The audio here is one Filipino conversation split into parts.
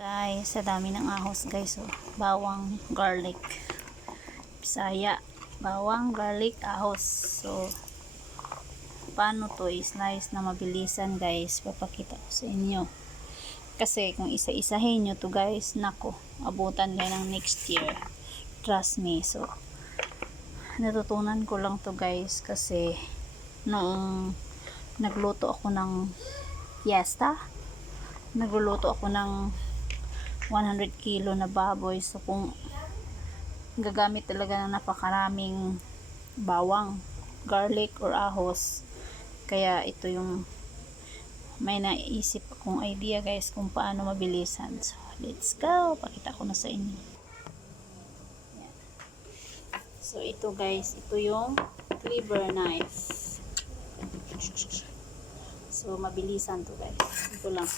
Guys, sa dami ng ahos guys, oh. Bawang, garlic, Bisaya, bawang, garlic, ahos. So paano to i-slice na mabilisan guys, papakita ko sa inyo. Kasi kung isa-isahin nyo to guys, nako, abutan kayo ng next year, trust me. So natutunan ko lang to guys kasi noong nagluto ako ng fiesta, nagluluto ako ng 100 kilo na baboy. So kung gagamit talaga ng napakaraming bawang, garlic or ahos, kaya ito yung may naisip akong idea guys kung paano mabilisan. So let's go, pakita ko na sa inyo. Yan. So ito guys, ito yung cleaver knife. So mabilisan to guys, ito lang.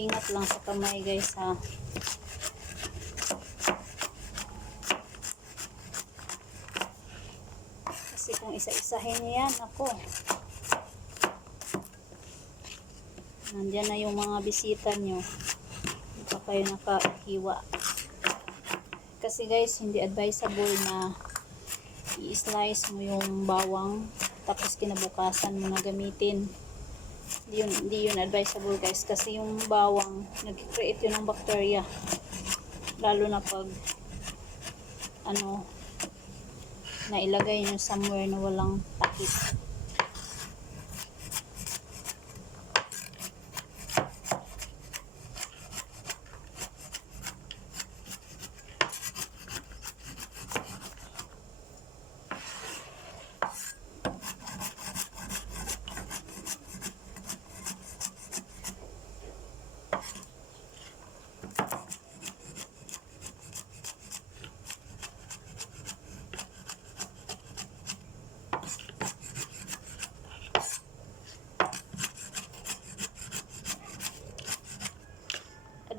Ingat lang sa kamay guys ha. Kasi kung isa-isahin nyo yan, ako, nandyan na yung mga bisita nyo, hindi pa kayo nakahiwa. Kasi guys, hindi advisable na i-slice mo yung bawang tapos kinabukasan mo na gamitin. Hindi yun advisable guys, kasi yung bawang nag-create yun ng bacteria, lalo na pag nailagay nyo somewhere na walang takip.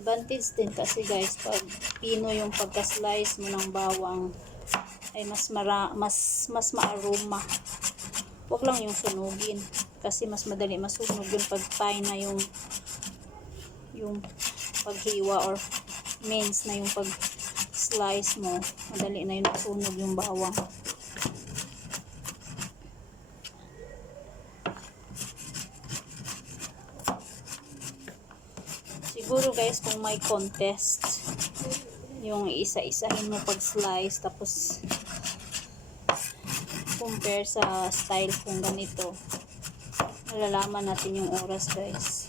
Advantage din kasi guys, pag pino yung pagka-slice mo ng bawang, ay mas maaroma. Huwag lang yung sunugin, kasi mas madali masunog yung pag-fry na yung paghiwa or mince na yung pag-slice mo. Madali na yung masunog yung bawang. Siguro guys, kung may contest, yung isa-isahin mo pag-slice, tapos compare sa style kung ganito, malalaman natin yung oras guys,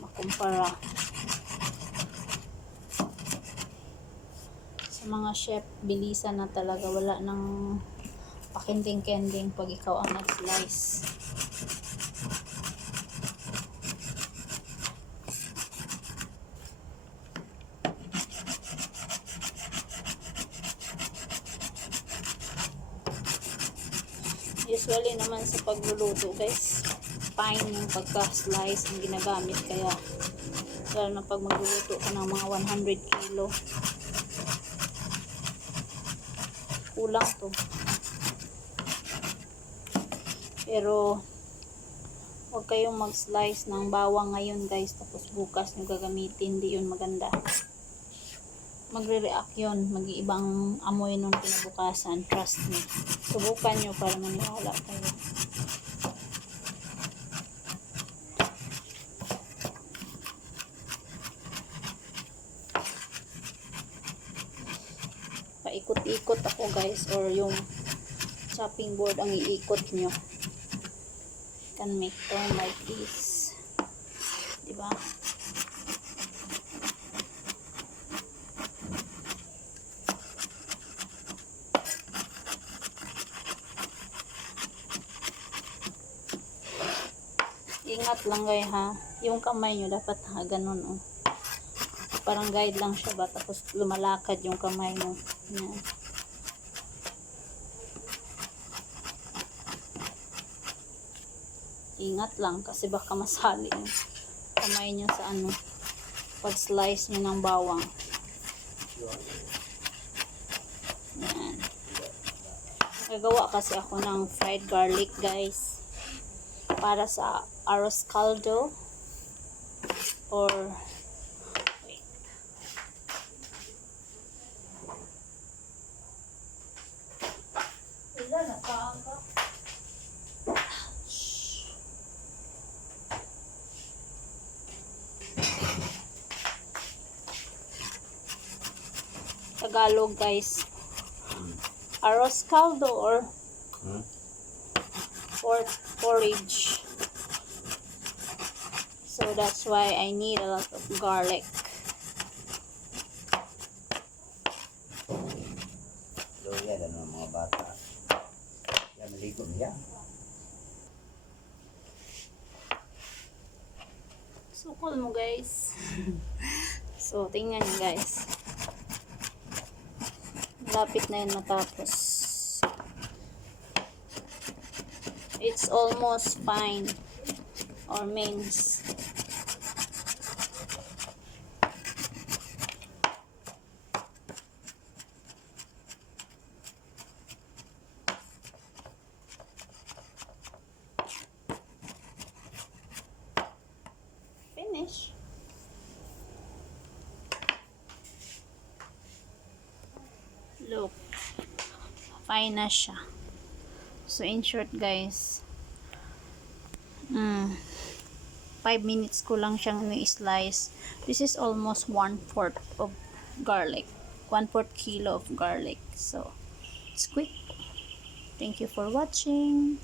makumpara. Sa mga chef, bilisan na talaga, wala nang pakinding-kending pag ikaw ang nag-slice. Usually naman sa pagluluto guys, fine yung pagka-slice ang ginagamit, kaya lalo na pag magluluto ka ng mga 100 kilo, kulang to. Pero huwag kayong mag-slice ng bawang ngayon guys, tapos bukas nyo gagamitin, hindi yun maganda. Magre-react yun, mag-iibang amoy nung kinabukasan, trust me. Subukan nyo para maniwala kayo. Paikot-ikot ako guys, or yung chopping board ang iikot nyo. Can make turn like this, diba? Ingat lang guys ha, yung kamay nyo dapat ganun oh. Parang guide lang siya ba, tapos lumalakad yung kamay mo. Yan. Ingat lang kasi baka masali yung kamay nyo sa pag slice nyo ng bawang. Yan. Gagawa kasi ako ng fried garlic, guys. Para sa arroz caldo. Or wait. Ilan na kaga? Tagalog, guys. Arroz caldo or porridge. So that's why I need a lot of garlic. Loya dan mga bata. Yan maligo niya. Sukol mo, guys. So tingnan niyo, guys. Lapit na yun matapos. It's almost fine or means. Finish. Look. Fine na siya. So, in short, guys, 5 minutes ko lang siyang i-slice. This is almost 1/4 of garlic. 1/4 kilo of garlic. So, it's quick. Thank you for watching.